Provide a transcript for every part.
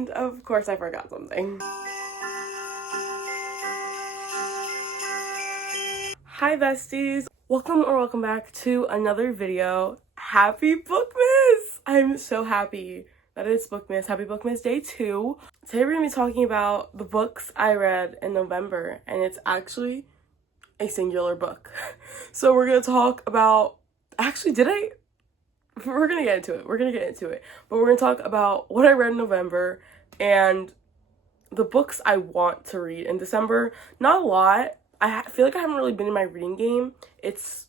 And of course I forgot something. Hi besties! Welcome back to another video. Happy Bookmas! I'm so happy that it's Bookmas. Happy Bookmas Day 2. Today we're going to be talking about the books I read in November, and it's actually a singular book. So we're going to talk about... Actually, we're going to get into it. But we're going to talk about what I read in November and the books I want to read in December. Not a lot. I feel like I haven't really been in my reading game. It's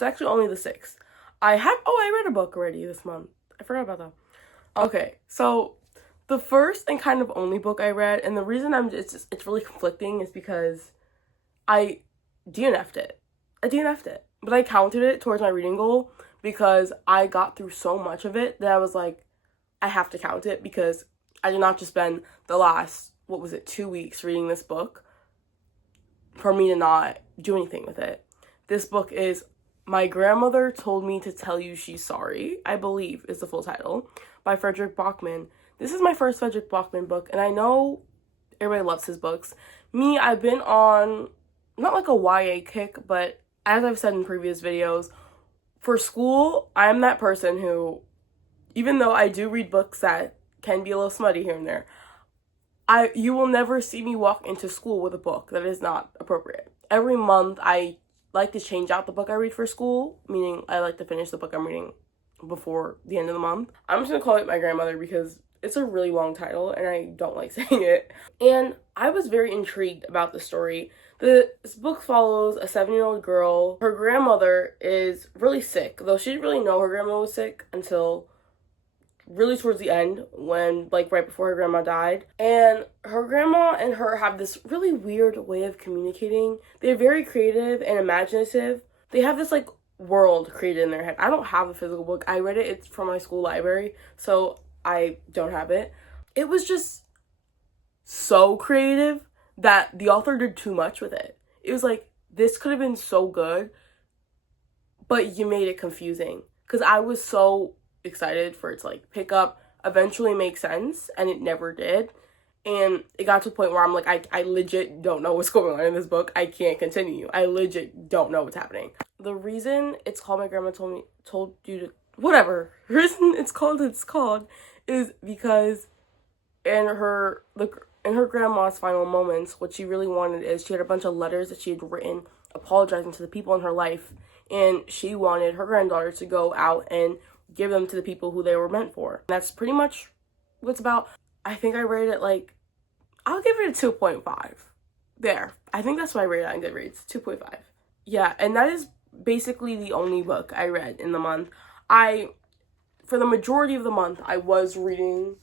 actually only the 6th. I read a book already this month. I forgot about that. Okay, so the first and kind of only book I read, and the reason it's really conflicting is because I DNF'd it. But I counted it towards my reading goal because I got through so much of it that I was like, I have to count it because I did not just spend the last, 2 weeks reading this book for me to not do anything with it. This book is My Grandmother Told Me to Tell You She's Sorry, I believe is the full title, by Frederick Bachman. This is my first Frederick Bachman book, and I know everybody loves his books. Me, I've been on, not like a YA kick, but as I've said in previous videos, for school, I'm that person who, even though I do read books that can be a little smutty here and there, you will never see me walk into school with a book that is not appropriate. Every month, I like to change out the book I read for school, meaning I like to finish the book I'm reading before the end of the month. I'm just gonna call it My Grandmother because it's a really long title and I don't like saying it. And I was very intrigued about the story. This book follows a 7-year-old girl. Her grandmother is really sick, though she didn't really know her grandma was sick until really towards the end, when right before her grandma died. And her grandma and her have this really weird way of communicating. They're very creative and imaginative. They have this world created in their head. I don't have a physical book. I read it. It's from my school library, so I don't have it. It was just so creative that the author did too much with it. It was like, this could have been so good, but you made it confusing. Because I was so excited for it to pick up, eventually make sense, and it never did. And it got to a point where I'm like, I legit don't know what's going on in this book. I can't continue. I legit don't know what's happening. The reason it's called My Grandma Told You to, whatever. The reason it's called is because in her grandma's final moments, what she really wanted is she had a bunch of letters that she had written apologizing to the people in her life, and she wanted her granddaughter to go out and give them to the people who they were meant for. And that's pretty much what it's about. I think I rated it I'll give it a 2.5. There. I think that's what I rated on Goodreads. 2.5. Yeah, and that is basically the only book I read in the month. For the majority of the month, I was reading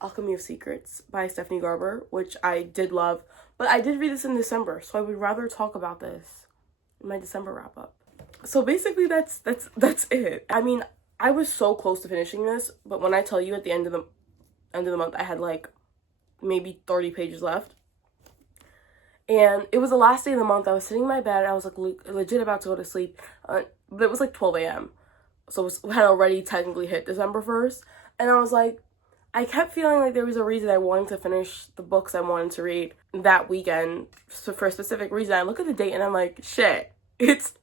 Alchemy of Secrets by Stephanie Garber, which I did love. But I did read this in December, so I would rather talk about this in my December wrap-up. So basically, that's it. I mean, I was so close to finishing this, but when I tell you at the end of the month, I had maybe 30 pages left. And it was the last day of the month. I was sitting in my bed. I was legit about to go to sleep. But it was 12 a.m. So it had already technically hit December 1st. And I was I kept feeling like there was a reason I wanted to finish the books I wanted to read that weekend. So for a specific reason, I look at the date and I'm like, shit. It's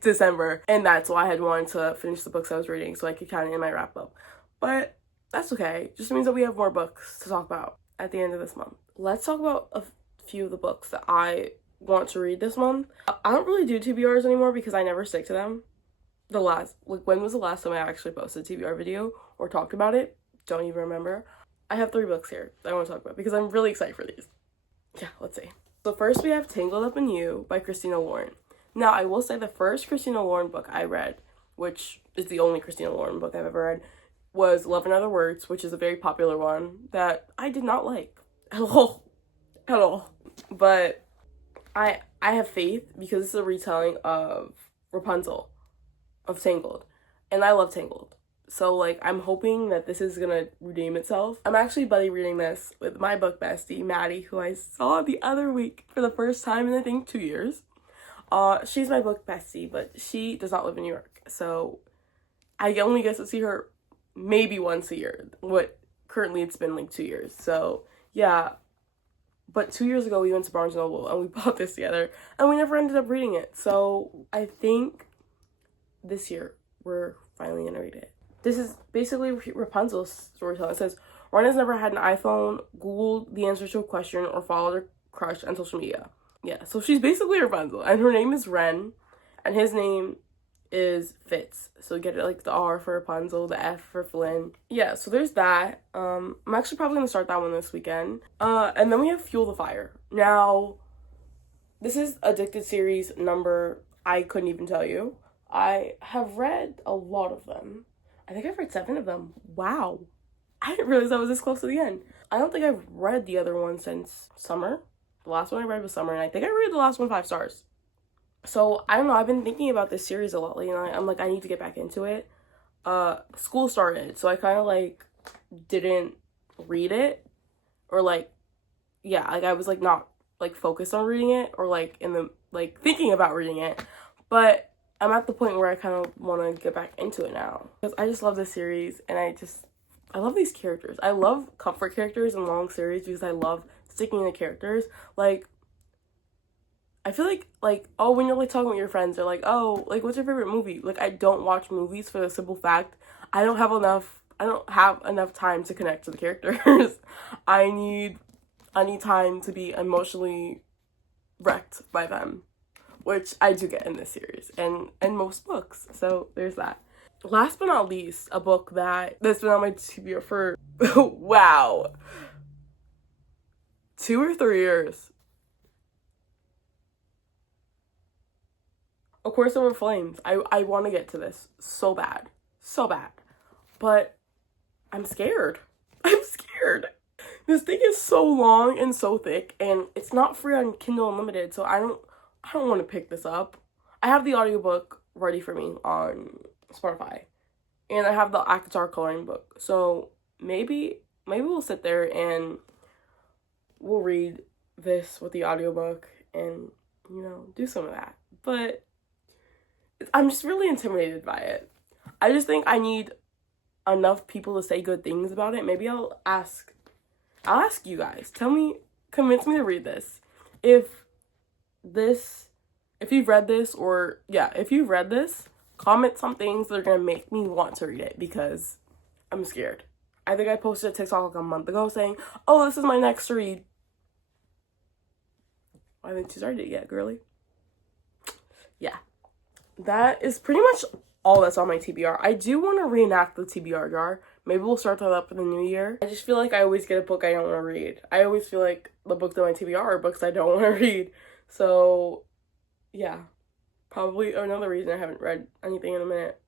December, and that's why I had wanted to finish the books I was reading so I could count it in my wrap-up. But that's okay. It just means that we have more books to talk about at the end of this month. Let's talk about a few of the books that I want to read this month. I don't really do TBRs anymore because I never stick to them. When was the last time I actually posted a TBR video or talked about it? Don't even remember. I have 3 books here that I want to talk about because I'm really excited for these. Yeah, let's see. So first we have Tangled Up in You by Christina Lauren. Now, I will say the first Christina Lauren book I read, which is the only Christina Lauren book I've ever read, was Love in Other Words, which is a very popular one that I did not like at all. But I have faith because it's a retelling of Rapunzel, of Tangled, and I love Tangled. So, I'm hoping that this is gonna redeem itself. I'm actually buddy reading this with my book bestie, Maddie, who I saw the other week for the first time in, I think, 2 years. She's my book bestie, but she does not live in New York, so I only get to see her maybe once a year. What currently it's been like 2 years. So yeah, but 2 years ago we went to Barnes & Noble and we bought this together and we never ended up reading it. So I think this year we're finally gonna read it. This is basically Rapunzel's storytelling. It says, Ron has never had an iPhone, Googled the answer to a question, or followed her crush on social media. Yeah, so she's basically Rapunzel, and her name is Ren, and his name is Fitz. So get it, like the R for Rapunzel, the F for Flynn. Yeah, so there's that. I'm actually probably gonna start that one this weekend. And then we have Fuel the Fire. Now, this is Addicted series number, I couldn't even tell you. I have read a lot of them. I think I've read 7 of them. Wow. I didn't realize I was this close to the end. I don't think I've read the other one since summer. The last one I read was summer, and I think I read the last one 5 stars. So, I don't know, I've been thinking about this series a lot lately, and I'm like, I need to get back into it. School started, so I kind of, like, didn't read it. Or, like, yeah, like, I was, like, not, like, focused on reading it, or, like, in the, like, thinking about reading it. But I'm at the point where I kind of want to get back into it now. Because I just love this series, and I love these characters. I love comfort characters in long series because I love sticking to characters. Like, I feel like, oh, when you're, like, talking with your friends, they're like, oh, like, what's your favorite movie? Like, I don't watch movies for the simple fact I don't have enough time to connect to the characters. I need time to be emotionally wrecked by them, which I do get in this series and most books. So there's that. Last but not least, a book that's been on my TBR for, wow, 2 or 3 years. A Course Over Flames. I want to get to this so bad. So bad. But I'm scared. I'm scared. This thing is so long and so thick, and it's not free on Kindle Unlimited, so I don't want to pick this up. I have the audiobook ready for me on Spotify, and I have the Akatar coloring book. So maybe we'll sit there and we'll read this with the audiobook and, you know, do some of that. But I'm just really intimidated by it. I just think I need enough people to say good things about it. Maybe I'll ask you guys. Convince me to read this. If you've read this, or yeah, if you've read this, comment some things that are gonna make me want to read it because I'm scared. I think I posted a TikTok like a month ago saying, oh, this is my next read. I haven't started it yet, girly. Yeah. That is pretty much all that's on my TBR. I do want to reenact the TBR jar. Maybe we'll start that up in the new year. I just feel like I always get a book I don't want to read. I always feel like the books on my TBR are books I don't want to read. So, yeah. Probably another reason I haven't read anything in a minute.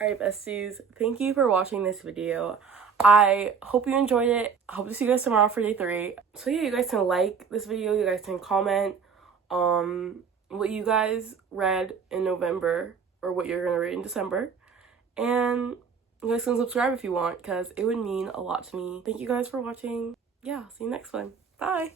Alright, besties. Thank you for watching this video. I hope you enjoyed it. I hope to see you guys tomorrow for day 3. So yeah, you guys can like this video. You guys can comment what you guys read in November or what you're gonna read in December, and you guys can subscribe if you want because it would mean a lot to me. Thank you guys for watching. Yeah, see you next one. Bye.